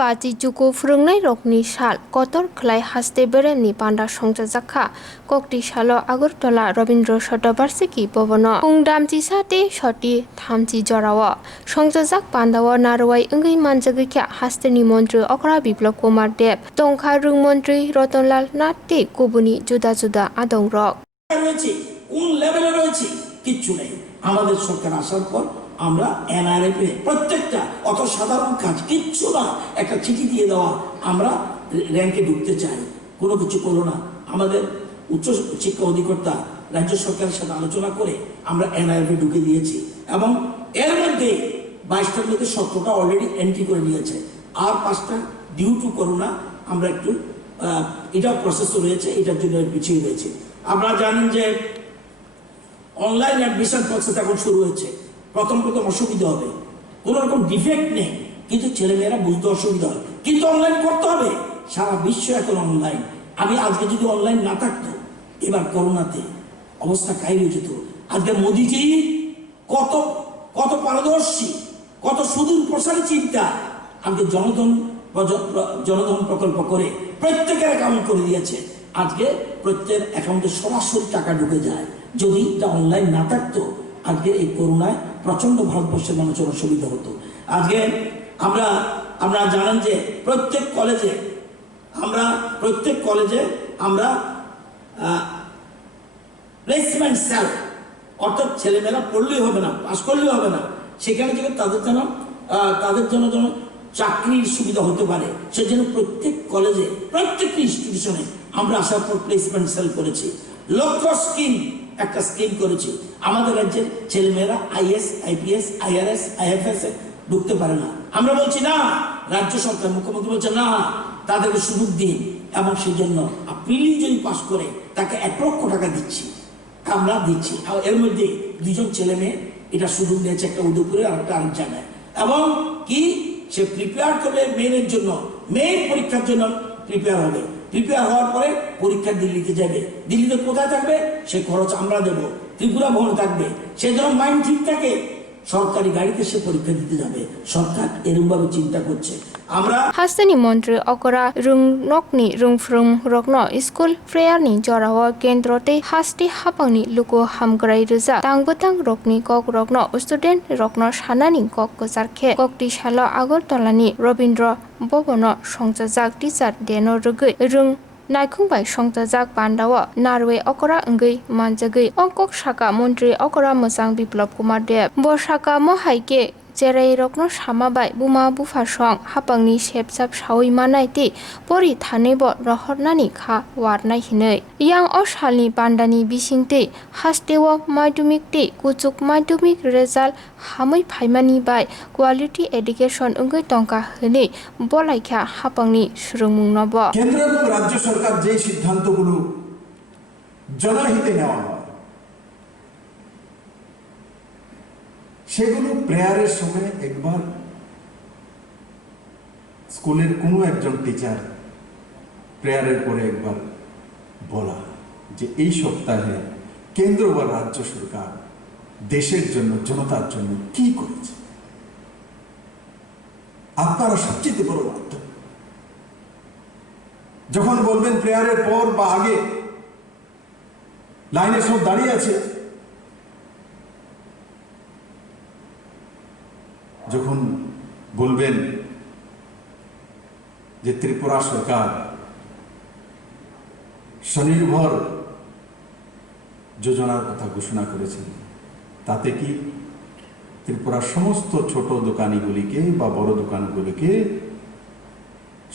बाजी जुको फुरुंनाय रकनि साल Qatar खलाय हास्ते बेरेनि panda संजाजाखा कक्ति सालो आगरतला रवीन्द्र शतबार्षिकी भवन पुं दामति साते सति थामति जराव संजाजाक पान्डाव नारवाय अंगै मानजागैख्या हास्तेनि मन्त्री अकरा बिप्लब कुमार देव तंखा रुं मन्त्री रतनलाल नाथ कुबुनि जुदा जुदा आदं रक রয়েছে কোন লেভেলে রয়েছে কিচ্ছু নেই। আমাদের সরকার আসার পর আমরা এনআরএফ এ প্রত্যেকটা অত সাধারণ কাজ কিচ্ছু না, একটা চিঠি দিয়ে দেওয়া আমরা র্যাঙ্কে ঢুকতে চাই, কোনো কিছু করো না। আমাদের উচ্চ শিক্ষা অধিকর্তা রাজ্য সরকারের সাথে আলোচনা করে আমরা এনআরএফ এ ঢুকে দিয়েছি এবং এর মধ্যে 22টার মধ্যে 17টা অলরেডি এন্ট্রি করে নিয়েছে, আর 5টা ডিউ টু করোনা আমরা একটু এটা প্রসেস রয়েছে, এটার জন্য পিছিয়ে রয়েছে। আপনারা জানেন যে অনলাইন অ্যাডমিশন প্রসেস এখন শুরু হয়েছে। প্রথম অসুবিধা হবে, কোনো রকম ডিফেক্ট নেই, কিন্তু ছেলেমেয়েরা বুঝতে অসুবিধা হয়, কিন্তু অনলাইন করতে হবে। সারা বিশ্ব এখন অনলাইন। আমি আজকে যদি অনলাইন না থাকতো, এবার করোনাতে অবস্থা কাহিল হয়ে যেত। আজকে মোদিজি কত কত পারদর্শী, কত সুদূর প্রসারী চিন্তা, আজকে জনধন প্রকল্প করে প্রত্যেকের অ্যাকাউন্ট করে দিয়েছে। আজকে প্রত্যেক অ্যাকাউন্টে সরাসরি টাকা ঢুকে যায়। যদি এটা অনলাইন না থাকতো, আজকে এই করোনায় প্রচন্ড ভারতবর্ষের মানুষের অসুবিধা হতো। আজকে আমরা জানেন যে প্রত্যেক কলেজে আমরা প্লেসমেন্ট সেল, অর্থাৎ ছেলেমেয়েরা পড়লেই হবে না, পাস করলেই হবে না, সেখানে থেকে তাদের জন্য চাকরির সুবিধা হতে পারে, সেজন্য প্রত্যেক কলেজে প্রত্যেকটি ইনস্টিটিউশনে আমরা আসার পর প্লেসমেন্ট সেল করেছি। লক্ষ্য স্কিম একটা স্কিম করেছি। আমাদের রাজ্যের ছেলেমেয়েরা আইএস, আইপিএস, আইআরএস, আইএফএস এ ঢুকতে পারে না। আমরা বলছি না, রাজ্য সরকার মুখ্যমন্ত্রী বলছে না, তাদেরকে সুযোগ দিন, এবং সেই জন্য প্রিলি যদি পাস করে তাকে 1 লক্ষ টাকা দিচ্ছি, আমরা দিচ্ছি। এর মধ্যে 2জন ছেলে মেয়ে এটা সুযোগ নিয়েছে, একটা উদয়পুরে আর একটা আরেক জায়গায়, এবং কি সে প্রিপেয়ার করবে মেয়ের জন্য, মেয়ের পরীক্ষার জন্য প্রিপেয়ার হবে। প্রিপেয়ার হওয়ার পরে পরীক্ষা দিল্লিতে যাবে। দিল্লিতে কোথায় থাকবে সে খরচ আমরা দেব, ত্রিপুরা ভবন থাকবে। সে যেন মাইন্ড ঠিক থাকে, সরকারি গাড়িতে সে পরীক্ষা দিতে যাবে। সরকার এরকম ভাবে চিন্তা করছে। আমরা হাস্তেনি মন্ত্রী অকরা রুং নকনি রুংফ্রুং রকন স্কুল প্রেয়ারনি জরাव কেন্দ্রতে হাস্তি হাপাংনি লুকু হামগ্রাই রোজা তাংবতাং রকনি কক রকন স্টুडेंट রকন সানানি কক কজারখে ককটি সালো আগরতলানি রবীন্দ্র ভবন সংজাজাক টিচার দেনো রগৈ রুং नायखुंबाय संजाजाक पान्डाव नारवे अकरा अंगै मानजागै अंकक साका मन्त्री अकरा मोजां बिप्लब कुमार देव बसाका महायके जेरै रकन सामाबाय बुमा बुफासं हापांनि सेबसाब सावै मानायते परि थानैब रहरनानि खा वारनाय हिनै यां असालनि पान्डानि बिसिंते हास्तेव माध्यमिकते कुचुक माध्यमिक रेजाल्ट हामै फाइमानि बाय क्वालिटी एडुकेशन अंगै टंका हनै बलायख्या हापांनि सुरुंमुंनब केंद्र এবং রাজ্য সরকার যে সিদ্ধান্তগুলো জনহিতে নেওয়া হয় সেগুলো প্রেয়ারের সময় একবার স্কুলের কোনো একজন টিচার প্রেয়ারের পরে একবার বলা যে এই সপ্তাহে কেন্দ্র বা রাজ্য সরকার দেশের জন্য, জনতার জন্য কি করেছে। আপনারা সবচেয়ে বড় বার্তা যখন বলবেন প্রেয়ারের পর বা আগে, লাইনে সব দাঁড়িয়ে আছে, যখন বলবেন যে ত্রিপুরা সরকার স্বনির্ভর যোজনার কথা ঘোষণা করেছেন, তাতে কি ত্রিপুরার সমস্ত ছোট দোকানিগুলিকে বা বড় দোকানগুলিকে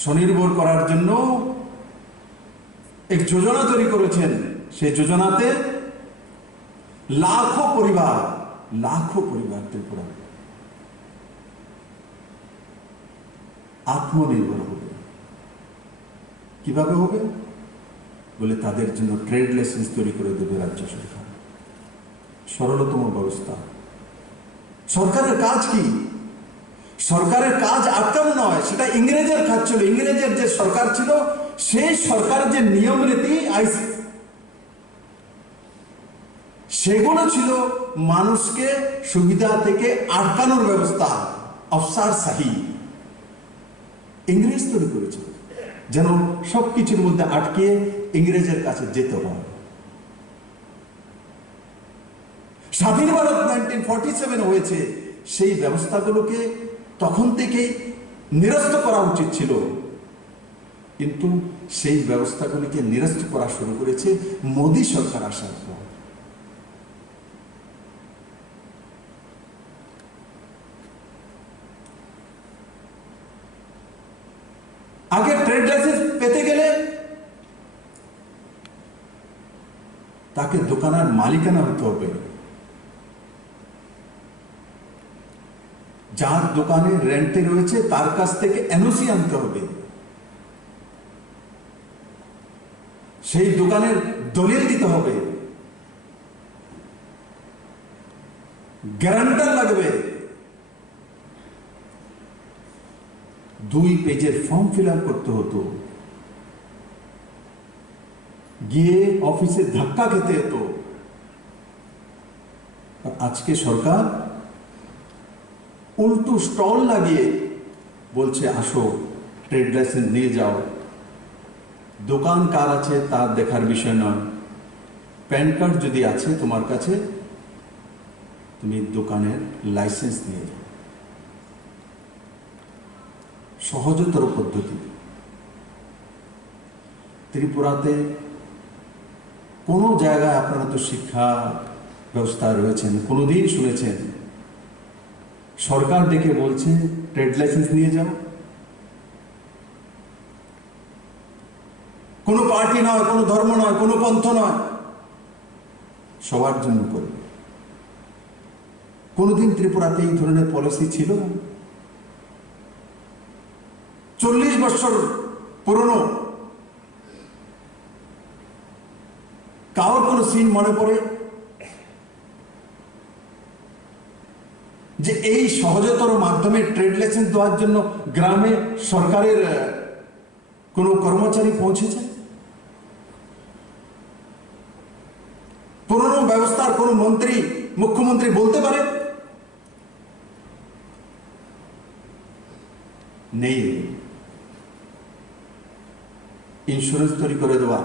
স্বনির্ভর করার জন্য এক যোজনা তৈরি করেছেন। সেই যোজনাতে লাখো পরিবার ত্রিপুরা আত্মনির্ভর হবে। কিভাবে হবে বলে, তাদের জন্য ট্রেড লাইসেন্স তৈরি করে দেবে রাজ্য সরকার। সরলতম ব্যবস্থা। সরকারের কাজ কি? সরকারের কাজ আটকানো নয়, সেটা ইংরেজের কাজ ছিল। ইংরেজের যে সরকার ছিল, সেই সরকারের যে নিয়ম নীতি সেগুলো ছিল মানুষকে সুবিধা থেকে আটকানোর ব্যবস্থা, অফসার সাহি। ইংরেজ তৈরি করেছে যেন সবকিছুর মধ্যে আটকে ইংরেজের কাছে যেতে হয়। স্বাধীন ভারত 1947 হয়েছে, সেই ব্যবস্থাগুলোকে তখন থেকেই নিরস্ত করা উচিত ছিল, কিন্তু সেই ব্যবস্থাগুলিকে নিরস্ত করা শুরু করেছে মোদী সরকার আসার পর। আগে ট্রেড লাইসেন্স পেতে গেলে তাকে দোকানের মালিকানা হতে হবে, যার দোকানে রেন্টে রয়েছে তার কাছ থেকে এনওসি আনতে হবে, সেই দোকানের দলিল দিতে হবে, গ্যারান্টার লাগবে, 2 পেজের ফর্ম ফিল আপ করতে হতো, গিয়ে অফিসে ধাক্কা খেতে হতো। আর আজকে সরকার উল্টো স্টল লাগিয়ে বলছে আসো ট্রেড লাইসেন্স নিয়ে যাও, দোকান কার আছে তার দেখার বিষয় নয়, প্যান কার্ড যদি আছে তোমার কাছে তুমি দোকানের লাইসেন্স নিয়ে যাও। সহজতর পদ্ধতি। ত্রিপুরাতে কোনো জায়গায় আপনারা তো শিক্ষা ব্যবস্থা রয়েছেন, কোনোদিন শুনেছেন সরকার ডেকে বলছে ট্রেড লাইসেন্স নিয়ে যাও? কোনো পার্টি নয়, কোনো ধর্ম নয়, কোনো পন্থ নয়, সবার জন্য করে। কোনোদিন ত্রিপুরাতে এই ধরনের পলিসি ছিল? 40 বছর পুরনো কারোর কোনো সিন মনে পড়ে যে এই সহজতর মাধ্যমে ট্রেড লাইসেন্স দেওয়ার জন্য গ্রামে সরকারের কোনো কর্মচারী পৌঁছেছে? পুরনো ব্যবস্থার কোনো মন্ত্রী, মুখ্যমন্ত্রী বলতে পারে? নেই। ইন্স্যুরেন্স তৈরি করে দেওয়া